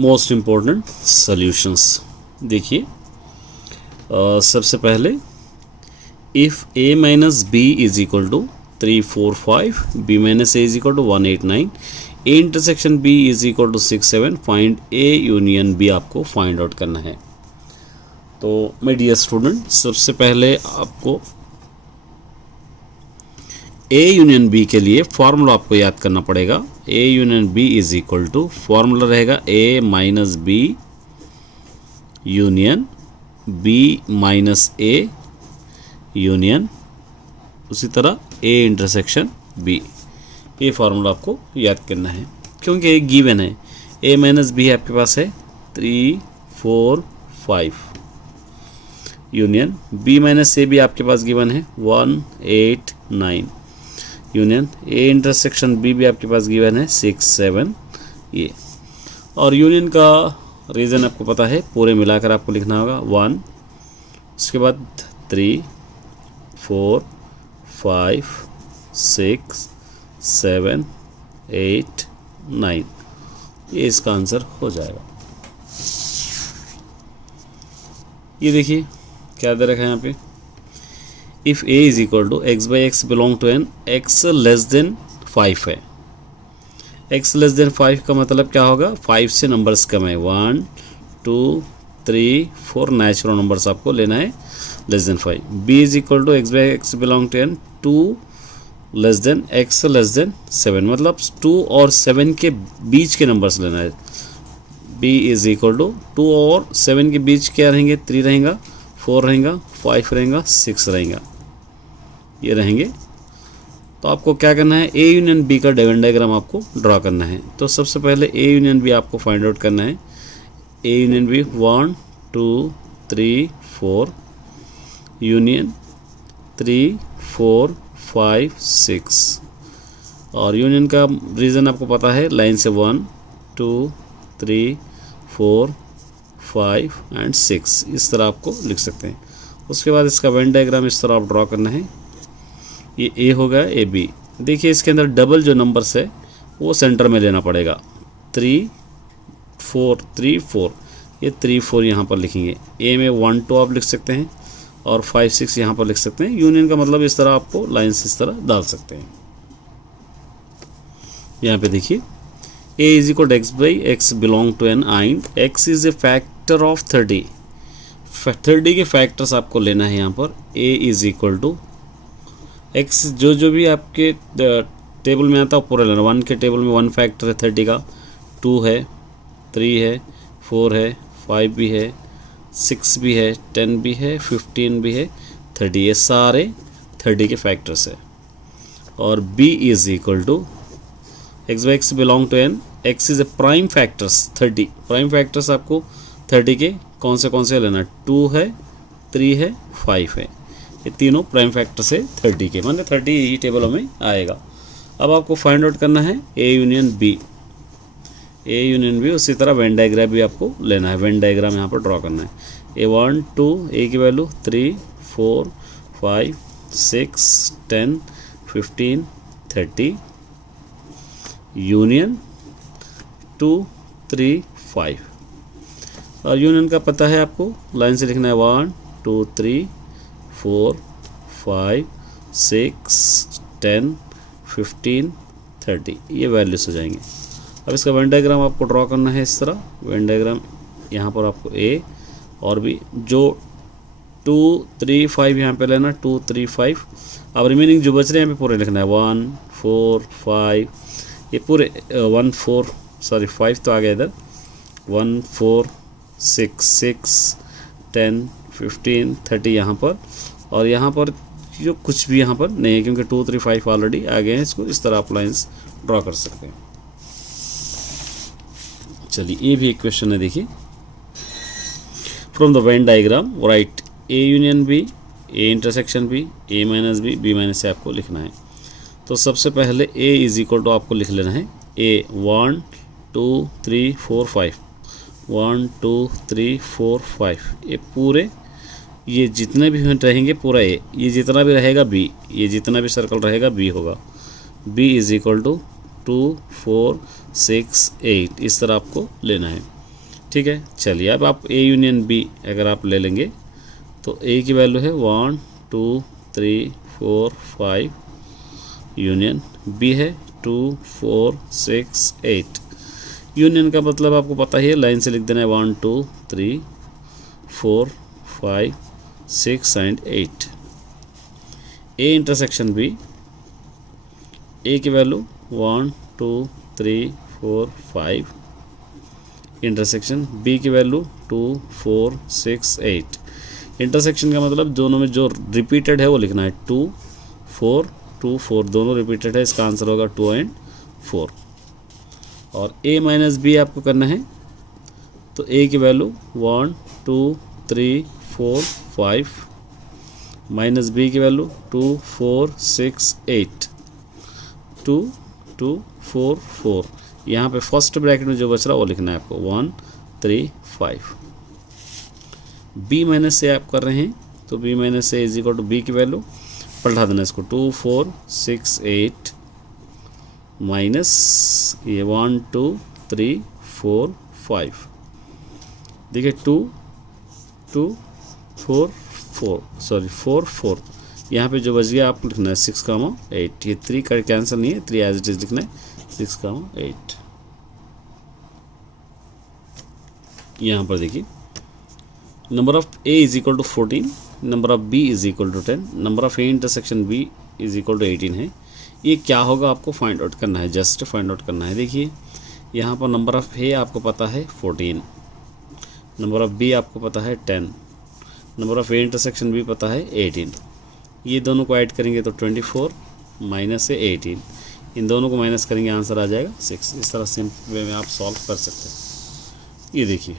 Most important solutions. देखिए सबसे पहले if a minus B is equal to 345, b minus A is equal to 189, a intersection b is equal to 67, find a union b आपको find out करना है। तो my dear student, सबसे पहले आपको a यूनियन b के लिए formula आपको याद करना पड़ेगा। a union b is equal to formula रहेगा a minus B union b minus a union, उसी तरह a इंटरसेक्शन b। ये फार्मूला आपको याद करना है क्योंकि एक गिवन है। a माइनस बी आपके पास है 3, 4, 5 यूनियन b माइनस ए भी आपके पास गिवन है 1, 8, 9 यूनियन a इंटरसेक्शन b भी आपके पास गिवन है 6, 7 ये। और यूनियन का रीज़न आपको पता है, पूरे मिलाकर आपको लिखना होगा 1, उसके बाद 3, 4, 5, 6, 7, 8, 9, ये इसका आंसर हो जाएगा। ये देखिए क्या दे रखा है यहाँ पे, if a is equal to x by x belong to N x less than 5 है। x लेस देन 5 का मतलब क्या होगा, 5 से नंबर्स कम है, 1, 2, 3, 4 नेचुरल नंबर्स आपको लेना है less than 5। b is equal to x by x belong to N 2 less than x less than 7, मतलब 2 और 7 के बीच के नंबर्स लेना है। b इज इक्वल टू 2 और 7 के बीच क्या रहेंगे, 3 रहेगा, 4 रहेगा, 5 रहेगा, 6 रहेगा, ये रहेंगे। तो आपको क्या करना है, a यूनियन b का वेन डायग्राम आपको ड्रा करना है। तो सबसे पहले a यूनियन b आपको फाइंड आउट करना है। a यूनियन b 1, 2, 3, 4 यूनियन 3, 4, 5, 6 और यूनियन का रीज़न आपको पता है, लाइन से 1, 2, 3, 4, 5 एंड 6 इस तरह आपको लिख सकते हैं। उसके बाद इसका वेन डायग्राम इस तरह आप ड्रॉ करना है। ये a होगा, ए बी। देखिए इसके अंदर डबल जो नंबर्स है वो सेंटर में लेना पड़ेगा, 3, 4, 3, 4, ये 3, 4 यहाँ पर लिखेंगे। a में 1, 2 आप लिख सकते हैं और 5, 6 यहाँ पर लिख सकते हैं। यूनियन का मतलब इस तरह आपको लाइन्स इस तरह डाल सकते हैं। यहाँ पे देखिए a is equal to x by x belong to N and x is a factor of 30। 30 के फैक्टर्स आपको लेना है यहाँ पर। a is equal to x जो भी आपके टेबल में आता है पूरा लेना। 1 के टेबल में 1 फैक्टर है 30 का, 2 है, 3 है, 4 है, 5 भी है, 6 भी है, 10 भी है, 15 भी है, 30, ये सारे 30 के फैक्टर्स है। और b is equal to x by x belong to N, x is a prime factors 30। Prime factors आपको 30 के कौन से लेना, 2 है, 3 है, 5 है, ये तीनों प्राइम फैक्टर्स है 30 के, मतलब 30 ही टेबलों में आएगा। अब आपको फाइंड आउट करना है a union b। a union b उसी तरह वेन डायग्राम भी आपको लेना है, वेन डायग्राम यहाँ पर ड्रॉ करना है। a1, 2, a की वैल्यू 3, 4, 5, 6, 10, 15, 30 यूनियन 2, 3, 5। और यूनियन का पता है आपको, लाइन से लिखना है 1, 2, 3, 4, 5, 6, 10, 15, 30, ये वैल्यूज हो जाएंगे। अब इसका वेन डायग्राम आपको ड्रॉ करना है इस तरह। वेन डायग्राम यहाँ पर आपको a और b, जो 2, 3, 5 यहाँ पे लेना, 2, 3, 5। अब रिमेनिंग जो बच रहे हैं यहाँ पे पूरे लिखना है 1, 4, 5, ये पूरे 1, 4 सॉरी 5 तो आ गया इधर, 1, 4, 6, 10, 15, 30 यहाँ पर। और यहाँ पर जो कुछ भी यहाँ पर नहीं है क्योंकि 2, 3, 5 ऑलरेडी आ गए हैं। इसको इस तरह आप लाइन्स ड्रॉ कर सकते हैं। चलिए ये भी एक क्वेश्चन है, देखिए from the Venn diagram right a union b, a intersection b, a minus b, b minus a आपको लिखना है। तो सबसे पहले a इज इक्वल टू आपको लिख लेना है a 1, 2, 3, 4, 5, 1, 2, 3, 4, 5, ये पूरे, ये जितने भी रहेंगे पूरा a, ये जितना भी रहेगा b, ये जितना भी सर्कल रहेगा b होगा। b इज इक्वल टू 2, 4, 6, 8 इस तरह आपको लेना है। ठीक है। चलिए अब आप ए यूनियन बी अगर आप ले लेंगे तो ए की वैल्यू है 1 2 3 4 5, यूनियन बी है 2 4 6 8। यूनियन का मतलब आपको पता ही है, लाइन से लिख देना है 1 2 3 4 5 6 एंड 8। ए इंटरसेक्शन बी, ए की वैल्यू 1 2 3 4 5, इंटरसेक्शन बी की वैल्यू 2 4 6 8। इंटरसेक्शन का मतलब दोनों में जो रिपीटेड है वो लिखना है, 2 4 2 4 दोनों रिपीटेड है, इसका आंसर होगा 2 एंड 4। और a माइनस बी आपको करना है तो a की वैल्यू 1 2 3 4 5 माइनस बी की वैल्यू 2 4 6 8, 2 2 4 4। यहाँ पे फर्स्ट ब्रैकेट में जो बच रहा है वो लिखना है आपको 1 3 5। b माइनस से आप कर रहे हैं तो b माइनस से इज इक्वल टू बी की वैल्यू पलटा देना इसको 2 4 6 8 माइनस ये 1 2 3 4 5। देखिए 2 2 4 4 सॉरी 4 4, यहाँ पे जो बच गया आपको लिखना है 6 कामा 8। ये 3 का कैंसिल नहीं है, 3 एज इट इज लिखना है 6 कामा 8। यहाँ पर देखिए number of A is equal to 14, number of B is equal to 10, number of A intersection B is equal to 18 है। ये क्या होगा आपको फाइंड आउट करना है, जस्ट फाइंड आउट करना है। देखिए यहाँ पर नंबर ऑफ ए आपको पता है 14, नंबर ऑफ बी आपको पता है 10, number of A intersection B पता है 18। ये दोनों को ऐड करेंगे तो 24 माइनस से 18, इन दोनों को माइनस करेंगे आंसर आ जाएगा 6। इस तरह सिंपल वे में आप सॉल्व कर सकते हैं। ये देखिए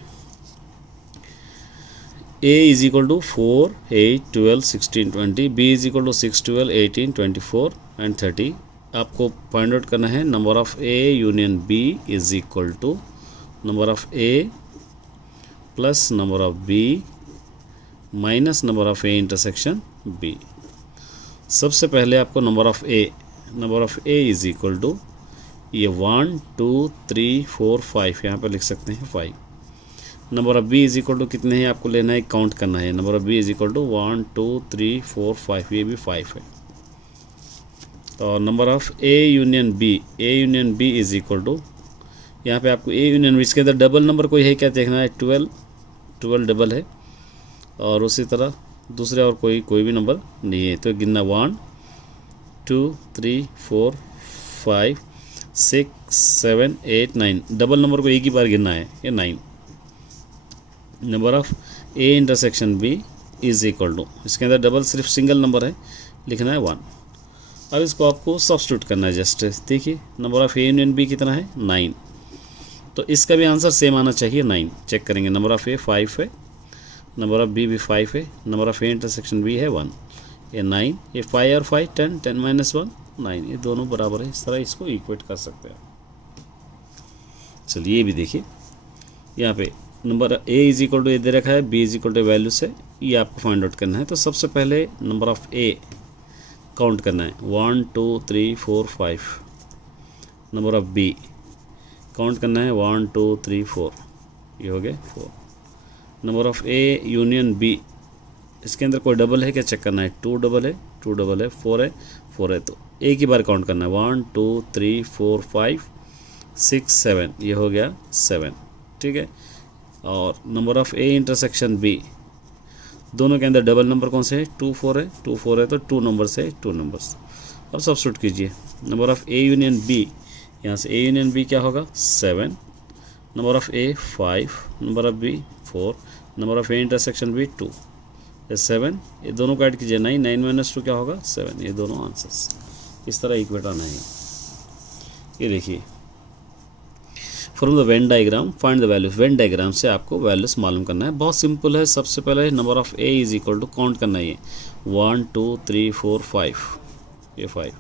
a is equal to 4 8 12 16 20, b is equal to 6 12 18 24 and 30। आपको फाइंड आउट करना है number of a union b is equal to number of a plus number of b minus number of a intersection b। सबसे पहले आपको number of a is equal to ये 1 2 3 4 5, यहाँ पर लिख सकते हैं 5। Number of B is equal to कितने हैं आपको लेना है, काउंट करना है। Number of B is equal to 1 2 3 4 5, ये भी 5 है। और number of A union B is equal to, यहाँ पे आपको ए यूनियन बी, इसके अंदर डबल नंबर कोई है क्या देखना है, 12 डबल है। और उसी तरह दूसरे और कोई भी नंबर नहीं है, तो गिनना 1 2 3 4 5 6 7 8 9, डबल नंबर को एक ही बार गिनना है, ये 9। Number of A intersection B is equal to, इसके अंदर डबल सिर्फ सिंगल नंबर है, लिखना है 1। अब इसको आपको सब्स्टिट्यूट करना है जस्ट। देखिए number of A union B कितना है 9, तो इसका भी आंसर सेम आना चाहिए 9। चेक करेंगे, नंबर ऑफ ए 5 है, नंबर ऑफ बी भी 5 है, number of A intersection B है 1, ये 9, ये 5 और 5 10 10 माइनस 1 9, ये दोनों बराबर है। इस तरह इसको इक्वेट कर सकते हैं। चलिए ये भी देखिए, यहाँ पे number A is equal to A दे रखा है, B is equal to value से, ये आपको फाइंड आउट करना है। तो सबसे पहले नंबर ऑफ ए काउंट करना है 1 2 3 4 5, नंबर ऑफ बी काउंट करना है 1 2 3 4, ये हो गया 4। Number of A union B, इसके अंदर कोई डबल है क्या चेक करना है, 2 डबल है 4 है, तो एक ही बार काउंट करना है 1 2 3 4 5 6 7, ये हो गया 7, ठीक है। और number of A intersection B, दोनों के अंदर डबल नंबर कौन से है, 2 4 है, तो 2 नंबर से 2 नंबर्स। अब सब्स्टिट्यूट कीजिए, number of A union B, यहाँ से ए यूनियन बी क्या होगा 7, number of A 5, number of B 4, number of A intersection B 2, ये 7, ये दोनों को ऐड कीजिए 9 9 माइनस 2 क्या होगा 7, ये दोनों आंसर्स। इस तरह इक्वेट आना है। ये देखिए from the when diagram find the values, Venn diagram से आपको वैल्यूज मालूम करना है, बहुत सिंपल है। सबसे पहले number of A is equal to count करना है, 1 2 3 4 5, ये 5।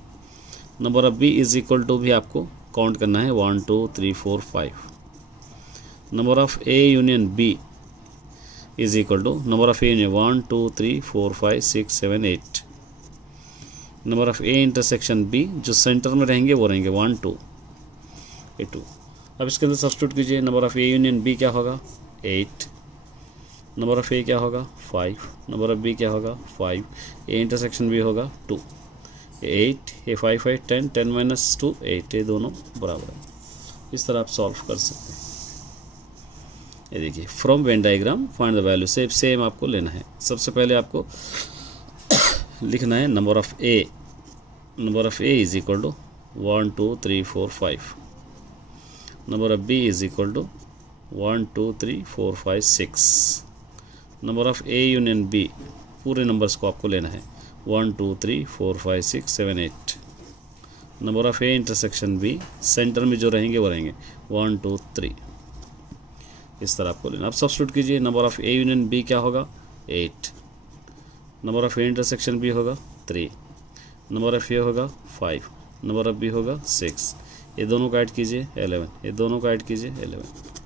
Number of B is equal to भी आपको काउंट करना है 1 2 3 4 5। Number of A union B is equal to number of A union 1 2 3 4 5 6 7 8। Number of A intersection B, जो centre में रहेंगे वो रहेंगे 1 2, ये 2। अब इसके अंदर सब्स्टिट्यूट कीजिए, number of A union B क्या होगा 8, नंबर ऑफ़ ए क्या होगा 5, नंबर ऑफ़ बी क्या होगा 5, ए इंटरसेक्शन बी होगा 2, 8 ये 5 है 10, 10 माइनस 2 8, ये दोनों बराबर है। इस तरह आप सॉल्व कर सकते हैं। ये देखिए from Venn diagram find the value, same आपको लेना है। सबसे पहले आपको लिखना है number of A is equal to 1 2 3 4 5, number of B is equal to 1 2 3 4 5 6, number of A union B पूरे नंबर्स को आपको लेना है 1 2 3 4 5 6 7 8, number of A intersection B centre में जो रहेंगे वो रहेंगे 1 2 3, इस तरह आपको लेना। अब सब्स्टिट्यूट कीजिए, number of A union B क्या होगा 8, number of A intersection B होगा 3, नंबर ऑफ ए होगा 5, नंबर ऑफ बी होगा 6, ये दोनों को ऐड कीजिए 11, ये दोनों को ऐड कीजिए 11।